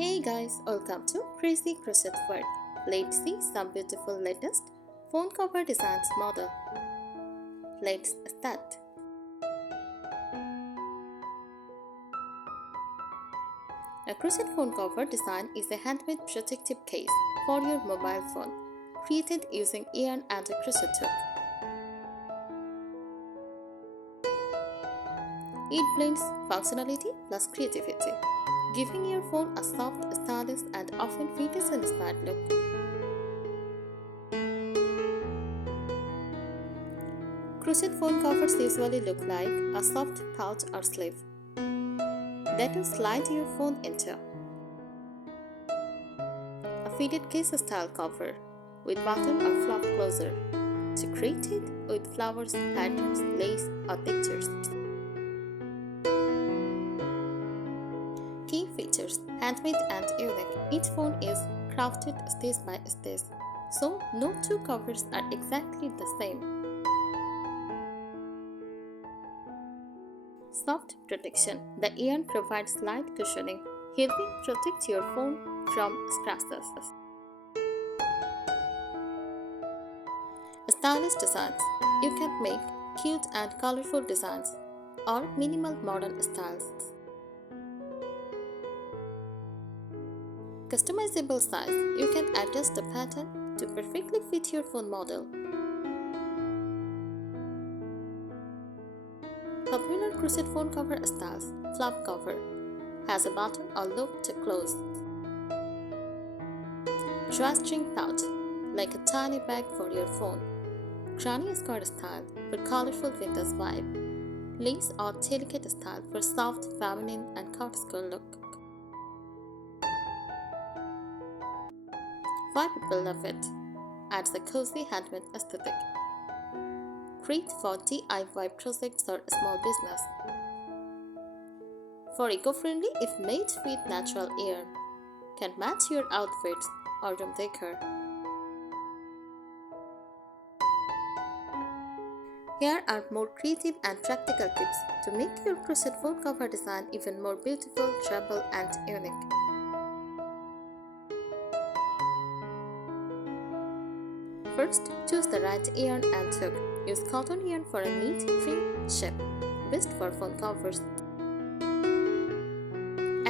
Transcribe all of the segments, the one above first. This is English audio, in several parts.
Hey guys, welcome to Crazy Crochet World. Let's see some beautiful latest phone cover designs model. Let's start. A crochet phone cover design is a handmade protective case for your mobile phone, created using yarn and a crochet hook. It blends functionality plus creativity, giving your phone a soft, stylish, and often vintage-inspired look. Crochet phone covers usually look like a soft pouch or sleeve that you slide your phone into. A fitted case style cover with button or flap closer to create it with flowers, patterns, lace, or textures. Key features: handmade and unique. Each phone is crafted stitch by stitch, so no two covers are exactly the same. Soft protection. The yarn provides light cushioning, helping protect your phone from scratches. Stylish designs. You can make cute and colorful designs or minimal modern styles. Customizable size. You can adjust the pattern to perfectly fit your phone model. Popular crochet phone cover styles. Flap cover has a button or loop to close. Drawstring pouch, like a tiny bag for your phone. Granny skirt style for colorful vintage vibe. Lace or delicate style for soft, feminine, and court-school look. Why people love it? Adds a cozy handmade aesthetic. Great for DIY projects or small business. For eco-friendly if made with natural yarn. Can match your outfits or room decor. Here are more creative and practical tips to make your crochet phone cover design even more beautiful, durable, and unique. First, choose the right yarn and hook. Use cotton yarn for a neat, free shape, best for phone covers.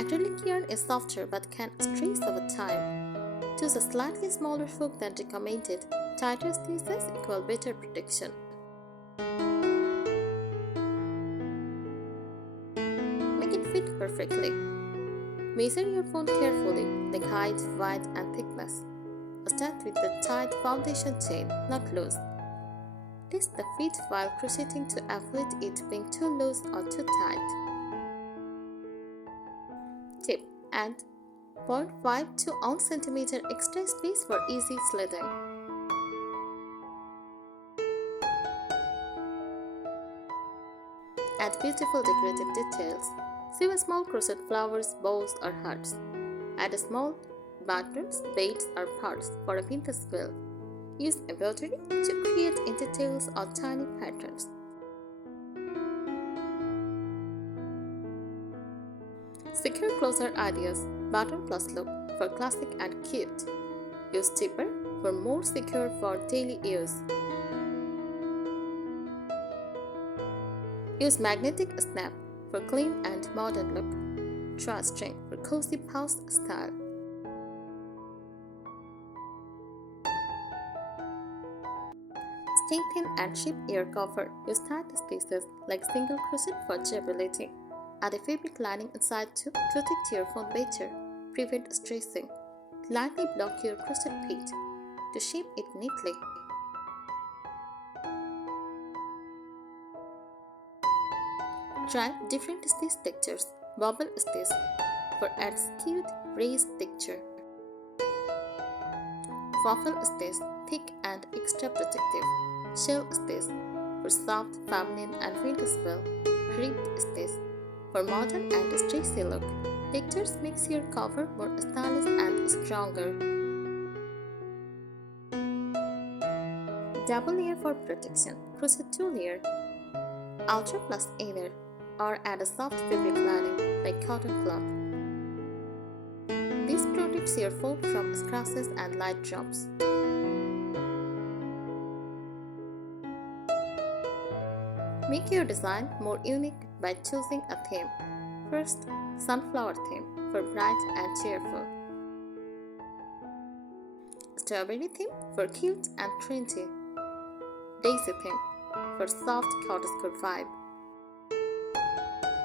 Acrylic yarn is softer but can stretch over time. Choose a slightly smaller hook than recommended. Tighter stitches equal better protection. Make it fit perfectly. Measure your phone carefully, like height, width, and thickness. Start with the tight foundation chain, not loose. Test the fit while crocheting to avoid it being too loose or too tight. Tip: add 0.5 to 1 cm extra space for easy sliding. Add beautiful decorative details. Sew a small crochet flowers, bows, or hearts. Add a small buttons, beads, or pearls for a vintage feel. Use embroidery to create details or tiny patterns. Secure closer ideas, button plus loop for classic and cute. Use zipper for more secure for daily use. Use magnetic snap for clean and modern look. Drawstring for cozy pouch style. Strengthen and shape ear cover. Use tight spaces like single crochet for durability. Add a fabric lining inside to protect your phone better. Prevent stressing. Lightly block your crochet page to shape it neatly. Try different stitch textures. Bubble stitch for adds cute raised texture. Waffle stitch, thick and extra protective. Shell stitch for soft, feminine, and vintage-feel. Ribbed stitch for modern and stretchy look. Textures makes your cover more stylish and stronger. Double layer for protection. Crochet 2 layer, ultra plus inner, or add a soft fabric lining like cotton cloth. This protects your phone from scratches and light drops. Make your design more unique by choosing a theme. First, sunflower theme for bright and cheerful. Strawberry theme for cute and trendy. Daisy theme for soft cottagecore vibe.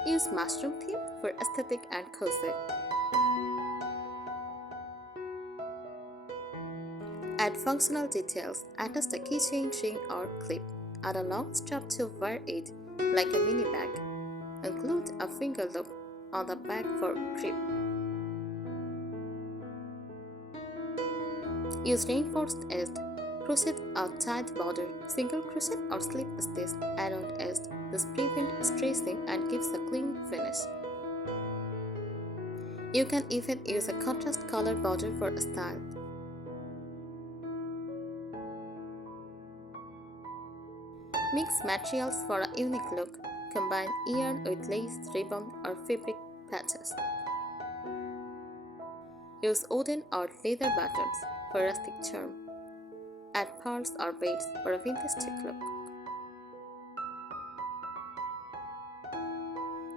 Use mushroom theme for aesthetic and cozy. Add functional details. Attach a keychain, ring or clip. Add a long strap to wear it like a mini bag. Include a finger loop on the back for grip. Use reinforced edge. Crochet a tight border. Single crochet or slip stitch around edge. This prevents stressing and gives a clean finish. You can even use a contrast color border for a style. Mix materials for a unique look. Combine yarn with lace, ribbon, or fabric patches. Use wooden or leather buttons for rustic charm. Add pearls or beads for a vintage chic look.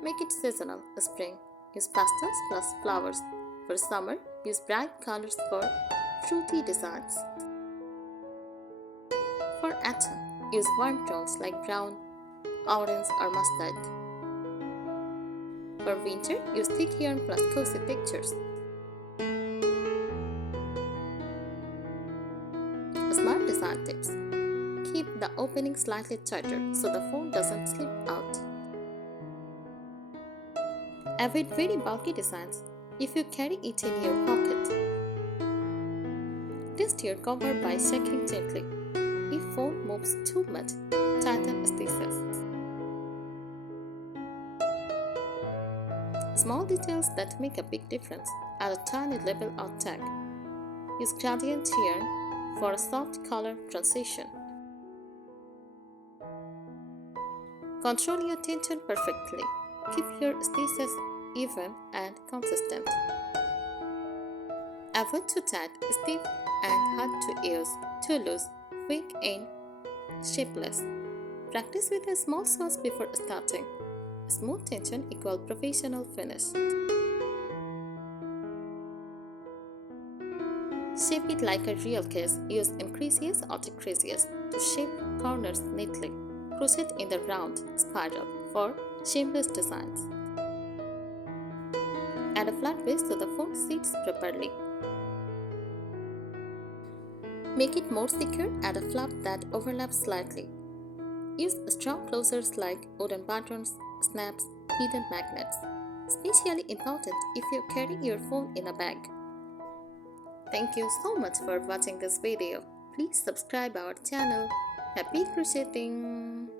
Make it seasonal. Spring, use pastels plus flowers. For summer, use bright colors for fruity designs. For autumn, use warm tones like brown, orange, or mustard. For winter, use thick yarn plus cozy textures. Smart design tips. Keep the opening slightly tighter so the phone doesn't slip out. Avoid very bulky designs if you carry it in your pocket. Test your cover by shaking gently. If phone moves too much, tighten stitches. Small details that make a big difference. Add a tiny label or tag. Use gradient yarn for a soft color transition. Control your tension perfectly. Keep your stitches even and consistent. Avoid too tight, stiff, and hard to use, too loose, weak, and shapeless. Practice with a small swatch before starting. Smooth tension equals professional finish. Shape it like a real case. Use increases or decreases to shape corners neatly. Crochet in the round spiral for seamless designs. Add a flat base so the phone sits properly. Make it more secure, add a flap that overlaps slightly. Use strong closures like wooden buttons, snaps, hidden magnets. Especially important if you carry your phone in a bag. Thank you so much for watching this video. Please subscribe our channel. Happy crocheting!